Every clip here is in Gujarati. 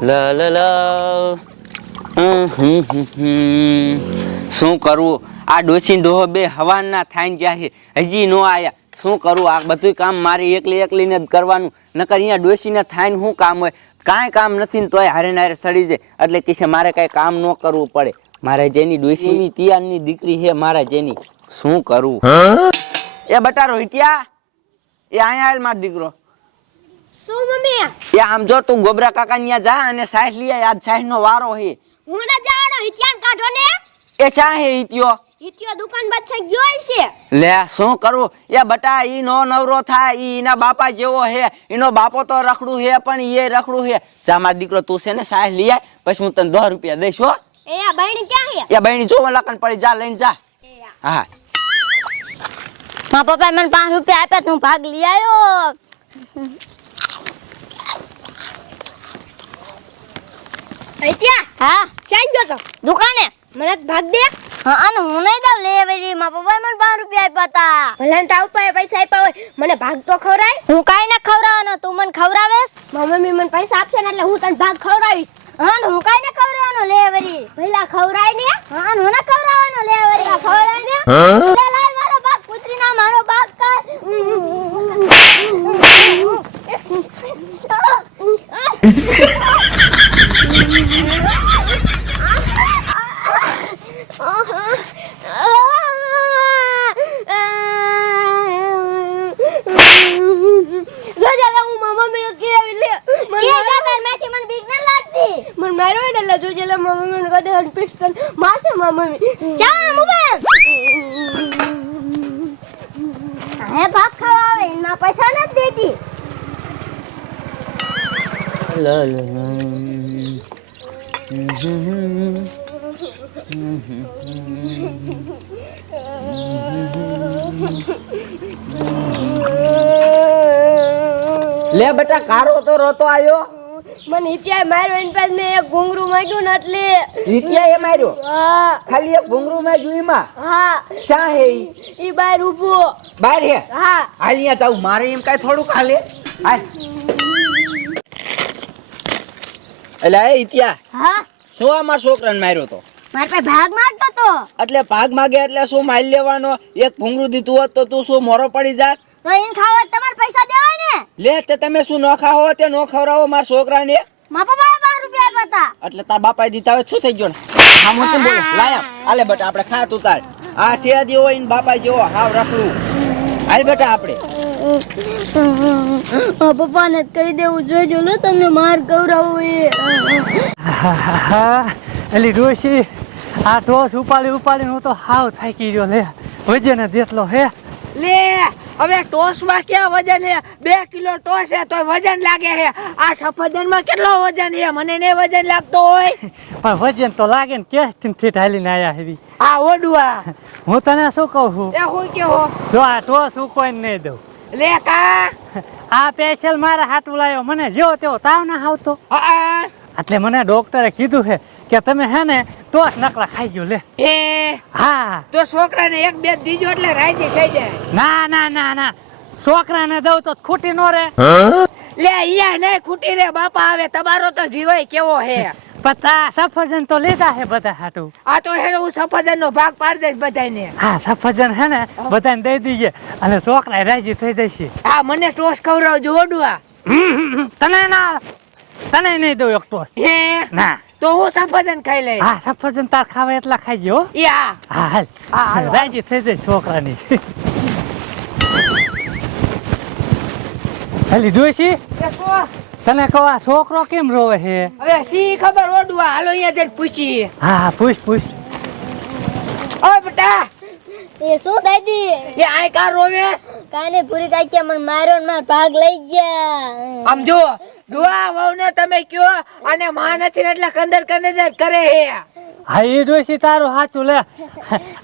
લા લા લા. શું કરવું આ ડોસી ડોહો બે હવાના થાઈને જાય હજી નો આયા. શું કરવું આ બધું કામ મારે એકલી એકલીને જ કરવાનું. નકર અહીંયા ડોસીને થાય શું કામ હોય? કાંઈ કામ નથી ને તોય હારે નારે હારે સડી જાય. એટલે કે છે મારે કાંઈ કામ ન કરવું પડે. મારે જેની ડોસીની તિયારની દીકરી છે મારા જેની. શું કરવું એ બટારો હિત્યા એ અહીંયા મારો દીકરો. શું મમ્મી? એ આમ જો તું ગોબરા કાકા ન્યા જા અને સાહેબ લઈ આજ સાહેબ નો વારો હે. હું ના જાણો હિત્યાન કાઢો ને. એ ચા હે ઈત્યો હિત્યો દુકાન બાદ છે ગયો છે લે શું કરું? એ બટા ઈ નો નવરો થાય ઈ એના બાપા જેવો હે. એનો બાપો તો રખડું હે પણ એ રખડું હે. જા માર દીકરો તું છે ને સાહેબ લઈ આય પછી હું તને 10 રૂપિયા દઈશ હો. એ આ બહેણી ક્યાં હે? એ બહેણી જો લકન પડી જા લઈને જા. હા. મારા પપ્પાએ મને પાંચ રૂપિયા આપ્યા તું ભાગ લઈ આવ્યો હિત્યા હા. શાન ગયો તો. દુકાને? મને ભાગ દે. હા અને હું નહીં દઉં લે વળી મારા પપ્પાએ મને પાંચ રૂપિયા આપ્યા હતા ભલે તાર પપ્પાએ પૈસા આપ્યા હોય. મને ભાગ તો ખવડાય. હું કાઈ ના ખવડાવવાનો તું મને ખવડાવેસ મમ્મી મને પૈસા આપશે ને એટલે હું તને ભાગ ખવડાવીશ. હા ને હું કાઈ ના ખવડાવવાનો લે વળી પહેલા ને. હા ને હું ના ખવડાવવાનો લે વળી ખવડાય ને લે લાય મારો ભાગ કૂતરી ના મારો ભાગ જોજે લે હું મામા મને કેવી લે મને કે તાર માથી મને બીક ન લાગતી મને હે ભાગ. લે બેટા કારો તો રોતો આવ્યો. મને ઇતિયા માર્યો એની પાસે મેં એક ઘૂંઘરું માંગ્યું ને એટલે ઇતિયા એ માર્યો? હા. ખાલી એક ઘુંગરું માં એમાં? હા. શા હે ઈ? ઈ બાર ઊભો. બાર હે? હા. હાલ અહીંયા જાવ મારે એમ કાઈ થોડું ખાલે હાલ. એલા એ ઇતિયા હા. શું આ મારા છોકરાને માર્યો તો? મારા પાસે ભાગ મારતો તો. એટલે ભાગ માગે એટલે શું મારી લેવાનો? એક ભૂંગળું દીધું હોત તો તું શું મોરો પડી જાત? તો ઈન ખાવા તમારે પૈસા દેવાય ને? લે તે તમે શું ન ખાવો તે ન ખવડાવો મારા છોકરાને? મારા બાપા બાર રૂપિયા આપ્યા હતા. એટલે તાર બાપાએ દીધા હવે શું થઈ ગયો ને? હા હું શું બોલે? લાયા. આલે બેટા આપણે ખાત ઉતાર આ શેદી હોય ને બાપા જેવો હાવ રખડું. હાલ બેટા આપણે. પપ્પાને કહી દેવું જોઈજો ને તમને માર ગૌરવ એ. એલી ડોશી આ ટોસ ઉપાડી ઉપાડીને હું તો હાવ થાકી ગયો લે. વજન ને દેતલો હે. લે. હવે ટોસમાં ક્યાં વજન હે બે કિલો ટોસ હે તો વજન લાગે હે આ સફરજનમાં કેટલો વજન હે મને ને વજન લાગતો હોય. પણ વજન તો લાગે ને કે થી ઢાલીને આયા હેવી આ ઓડવા હું તને શું કહું છું? એ હું કેવો જો આ ટોસ ઉકોઈને નહીં દઉં. લે કા. આ પેશલ મારા હાથ લાયો. મને જો તેવો તાવ ના આવતો. હા. એટલે મને ડોક્ટરે કીધું છે કે તમે હે ને તો નકરા ખાઈ ગયો લે. એ? હા. તો છોકરાને એક બે દીજો એટલે રાજી થઈ જાય. ના ના ના ના. છોકરાને દઉં તો ખૂટી નો રે લે અહીંયા નહીં ખૂટી રે બાપા આવે તમારો તો જીવાય કેવો હે પતા સફરજન તો લીધા હે બધા હાટું. આ તો હે હું સફરજન નો ભાગ પાડી દઈશ બધાને હા સફરજન હે ને બધાને દઈ દઈએ અને છોકરા રાજી થઈ જશે. આ મને ટોસ ખવડાવજો ઓડવા તને ના તને નહીં દઉં એકટો હે? ના. તો હું સફરજન ખાઈ લઈ હા સફરજન તાર ખાવા એટલા ખાઈ ગયો? યા. હા હાલ. હા, હાલો. રાજી થઈ જાય છોકરાની. હાલી એ તને કહો આ છોકરો કેમ રોવે છે? હવે સી ખબર ઓડવા હાલો અહીંયા જઈને પૂછી હા હા પૂછ પૂછ. ઓય બેટા. એ શું દાદી એ આય કા રોવે? કાને પૂરી કાકી મને માર્યો ને માર ભાગ લઈ ગયા. આમ જો ડુઆ વહુ તમે કયો અને માં નથી એટલે કંદર કંદર કરે હે. હા એ તારું સાચું લે.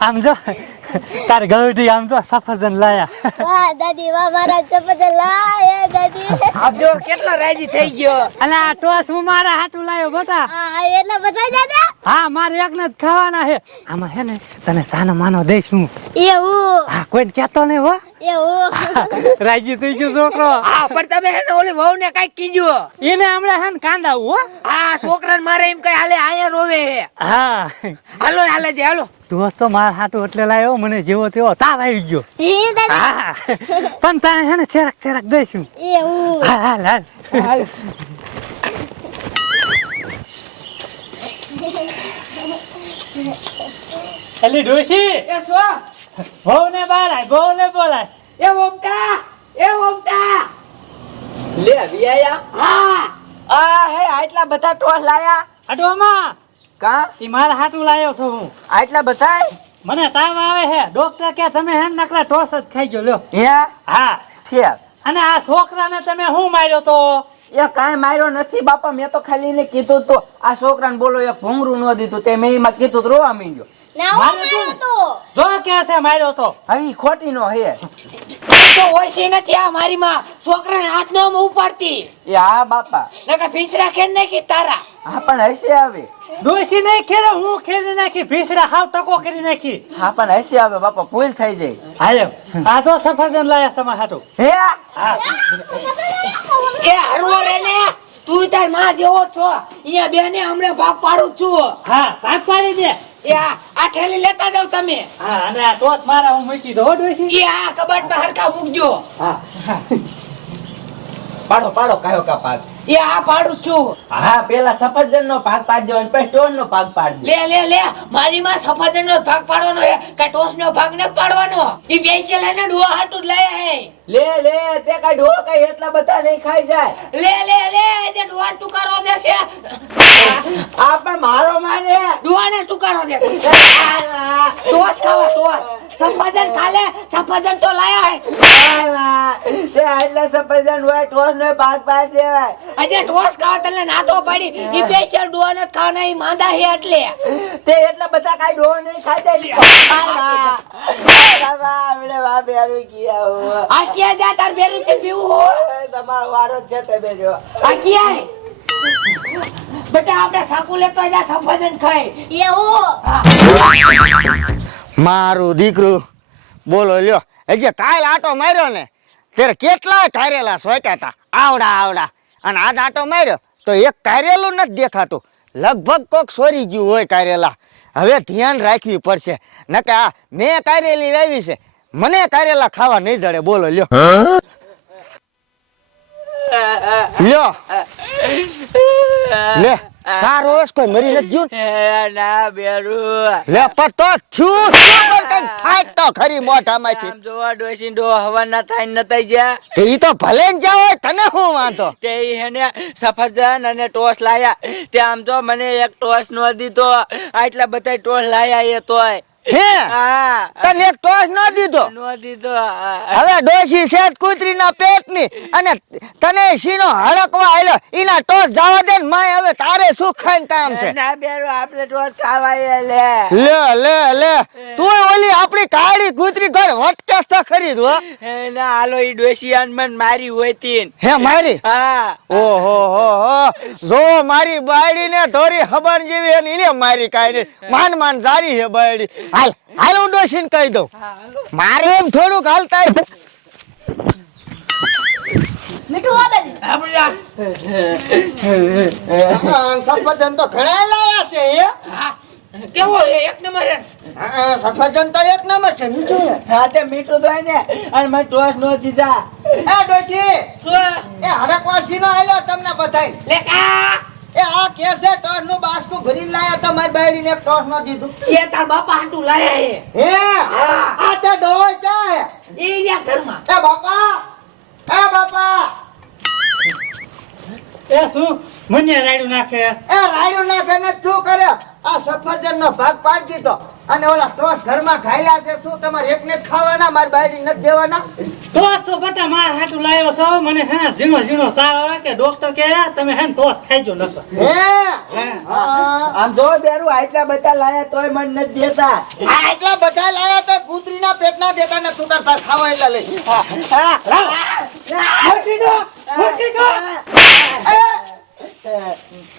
આમ જો તારે ગૌડી આમ તો સફરજન લાયા. વાહ દાદી વાહ મારા ચપત લાય દાદી. જો કેટલો રાજી થઈ ગયો. અલા આ ટોસ હું મારા હાટું લાયો બેટા. હા એટલે બધા દાદા હા મારે એકને જ ખાવાના છે. આમાં છે ને તને સાનો માનો દઈશ હું. એવું? હા કોઈને કહેતો નહીં હો. એવું? રાજી થઈ ગયો છોકરો. હા પણ તમે હે ને ઓલી વહુ ને કઈ કીજો એને હમણાં હે ને કાંદા હો. આ છોકરાને મારે એમ કઈ હાલે આયા રોવે હે હા. હાલો હાલે જે હાલો. તો માર હાટું એટલે લાવ્યો મને જેવો તેવો તાવ આવી ગયો. હા પણ તને હે ને છેરક ચેરક દઈશું એવું? હા હાલ. હાલ. હાલ ડોશી એ સો બહુ ને બોલાય બહુ ને બોલાય એ ઓમટા એ ઓમટા લે વિયાયા હા. આ હે આટલા બધા ટોસ લાયા? અડવામાં કા? ઈ મારા હાટું લાયો છું હું. આટલા બધા મને તાવ આવે હે. ડોક્ટર કે તમે હેન નકરા ટોસ જ ખાઈ ગયો લ્યો. હે? હા. છે અને આ છોકરાને તમે શું માર્યો તો? એ કાંઈ માર્યો નથી બાપા મેં તો ખાલી એને કીધું તો આ છોકરાને બોલો એક ભૂંગરું ન દીધું તે મેં એમાં કીધું તો રોવા માંડ્યો. ના હું મારે માર્યો તો. જો ક્યાં છે માર્યો તો. હવે ખોટી નો હે. તો ઓછી નથી આ મારી માં છોકરાને હાથ નો ઉપાડતી. એ હા બાપા. નકા ખેન નાખી તારા. હા પણ હશે હવે. ડોસી નહીં ખેરે હું ખેરી નાખી ભીસડા ખાવ ટકો કરી નાખી. હા પણ હશે હવે બાપા ભૂલ થઈ જાય. હાલે. આ તો સફરજન લાયા તમારા હાટું. હે? હા એ હરવો રે ને તું તારમાં જેવો છો. અહીંયા બેને હમણાં ભાગ પાડું છું. હા ભાગ પાડી દે. એ આ ઠેલી લેતા જાવ તમે. હા અને આ ટોચ મારા હું મૂકી દો ડોસી એ આ કબાટમાં હરખા મૂકજો. હા. પાડો પાડો કયો કા એ આ પાડું છું. હા પેલા સફરજન નો ભાગ પાડજો અને પછી ટોન નો ભાગ પાડી લે લે લે મારી માં સફરજન નો ભાગ પાડવાનો હે કે ટોસ નો ભાગ ન પાડવાનો? ઈ બેસેલ ને ડો હાટું લે હે લે લે તે કઈ ઢો કઈ એટલા બધા નહીં ખાઈ જાય. લે લે લે જે ડુઆ ટુકારો દેશે આ પણ મારો માને. દુવાને ટુકારો દે. ટોસ ખાવા ટોસ. સંપાદન ખાલે સંપાદન તો લાયા હે. તે આટલા સંપાદન હોય ટોસ ને ભાગ પાડી દેવાય અજે ટોસ ખાવા તને ના તો પડી ઈ સ્પેશિયલ ડુઆ ખાના ઈ માંદા હે એટલે. તે એટલા બધા કાઈ દો નહીં આપણે ગયા હો. આ ક્યાં જા તાર બેરું છે પીવું હો. તમારો વારો છે તમે બેજો આ ક્યાં બેટા આપણે સાકુ લેતો જા સફરજન ખાઈ. એવું મારું દીકરું બોલો લ્યો. હજી કાલ આટો માર્યો ને ત્યારે કેટલા કારેલા સોટ્યા હતા. આવડા આવડા. અને આજ આટો માર્યો તો એક કારેલું નથી દેખાતું. લગભગ કોક સોરી ગયું હોય કારેલા હવે ધ્યાન રાખવી પડશે. નકે આ મેં કારેલી વાવી છે. મને કારેલા ખાવા નહીં જડે. બોલો લ્યો. લ્યો. લે. તારો કોઈ મરી નથી ગયું ના? બેરુ. લે પર તો થયું. કંઈક ફાટ તો ખરી મોઢામાંથી. આમ જોવા ડોસી ડો હવા ના થાય ન થઈ જા કે ઈ તો ભલે ન જા હોય તને હું વાંધો? તે હેને સફરજન અને ટોસ લાયા. તે આમ જો મને એક ટોસ નો દીધો. આટલા બધા ટોસ લાયા એ તોય. હે? તને એક ટોસ ન દીધો? નો દીધો હવે ડોશી શેત કૂતરીના પેટની અને તને સીનો હળકવા આયલો ઈના ટોસ જવા દે ને માય હવે તારે શું ખાઈને કામ છે? ના બેરું આપણે ટોસ ખાવાય લે. લે લે લે. તું ઓલી આપણી કાળી કૂતરી ઘર વટકેસ તો ખરી હો. ના હાલો ઈ ડોસી અનમન મારી હોય હે મારી? હા. ઓહો હો હો. જો મારી બાયડી ને ધોરી હબણ જેવી મારી કાઢી માન માન જારી હે બાયડી. હાલ હાલ હું ડોશીને કહી દઉં. મારે એમ થોડુંક હાલતા મીઠું આ બાજુ સફરજન તો ઘણા લાયા છે હે? કેવો એક નંબર હે સફરજન તો એક નંબર છે મીઠું હે. તે મીઠું તો ને અને મને ટોસ નો દીધા એ ડોશી શું? એ હડકવાસીનો આયલો તમને બધાય. એ આ કેસે ટોસનું બાસકુ ભરી લાયા તો બાયડી ને ટોસ નો દીધું. એ તાર બાપા હાટું લાયા હે. હે. આ તે ડોય હે? એ ઘરમાં એ બાપા એ બાપા. એ શું? મને રાડ્યું નાખે. એ રાયડું નાખે ને શું કરે? આ સફરજન નો ભાગ પાડી દીધો. અને ઓલા ટોસ ઘરમાં ખાયલા છે. શું તમારે એકને જ ખાવાના? મારી બાયડી નથી દેવાના? ટોસ તો બટા મારા હાટું લાવ્યો છો. મને હે ઝીણો ઝીણો તાવ આવે કે ડોક્ટર કહે તમે હે ટોસ ખાઈ જો હે? હા. આમ જો બેરું આટલા બધા લાયા તોય મને નથી દેતા. આ એટલા બધા લાયા તો કૂતરીના પેટના દેતા ને તું તાર ખાવા એટલા લઈ. મૂકી દો મૂકી દો. એ,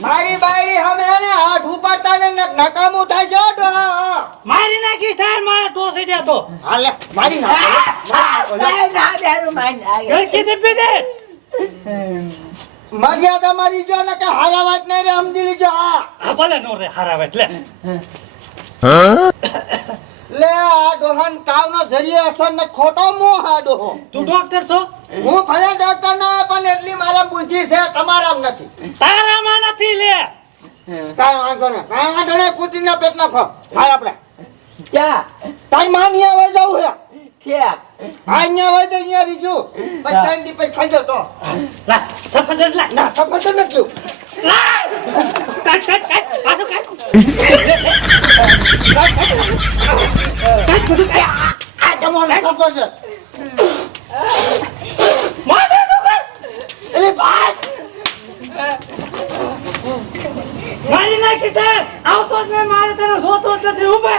મારી બાયરી હમે ને હાથ ઉપર ને નકામું થાય જો તો મારી નાખી થાય મારે તો દે તો. હાલે મારી ના કીધી દે મર્યાદા મારી જો ને કે હારા વાત નહીં રે સમજી લીજો હા. ભલે નો રે હારા વાત લે. હા આ ડોહાન તાવનો જરીય અસર ને ખોટો મોહ આ ડોહો તું ડોક્ટર છો? હું ભલે ડોક્ટર ના પણ એટલી મારા બુદ્ધિ છે તમારામ નથી. તારામાં નથી લે. કાંઈ વાંધો ને કાંઈ વાંધો કૂતરીના પેટ નાખો હાલ આપણે. ક્યાં? તારી માં અહીંયા વહી જવું છે. ક્યાં? હા અહીંયા વહી જાય અહીંયા રીજું પછી ત્રણ દી પછી ખાઈ જાવ તો. લા સફરજન લા. ના સફરજન નથી. લા! કાટ કાટ કાટ પાછું કાટ આ તમારો સફરજન મારે દુકાન એટલે ભાઈ મારી નાખી તે આવતો જ નહીં મારે તને જોતો જ નથી ઉભે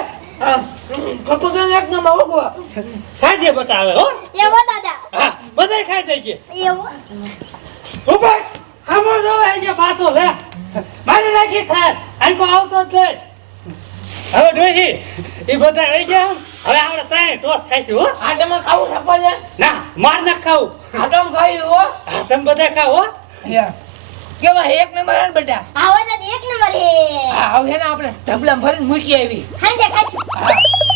સફરજન એક નંબર ઉગવો. ખાઈ દે બતાવે હો? એવો દાદા. હા બધાય ખાઈ દે છે. એવો. ઉભે હામો એ જે પાછો લે. મારી નાખી થાય કો આવતો જ હવે ડોહી એ બધા આવી ગયા. હવે આપણે ત્રણ ટોસ ખાઈશું હો. આ તમે ખાવું સફરજન ના માર ના ખાવું. આ તમે ખાઈ હો. તમે બધા ખાવ હો. કેવા એક નંબર હે બધા બેટા? આવો ને એક નંબર હે. હા હવે ને આપણે ઢબલા ભરીને મૂકી આવી. ખાઈ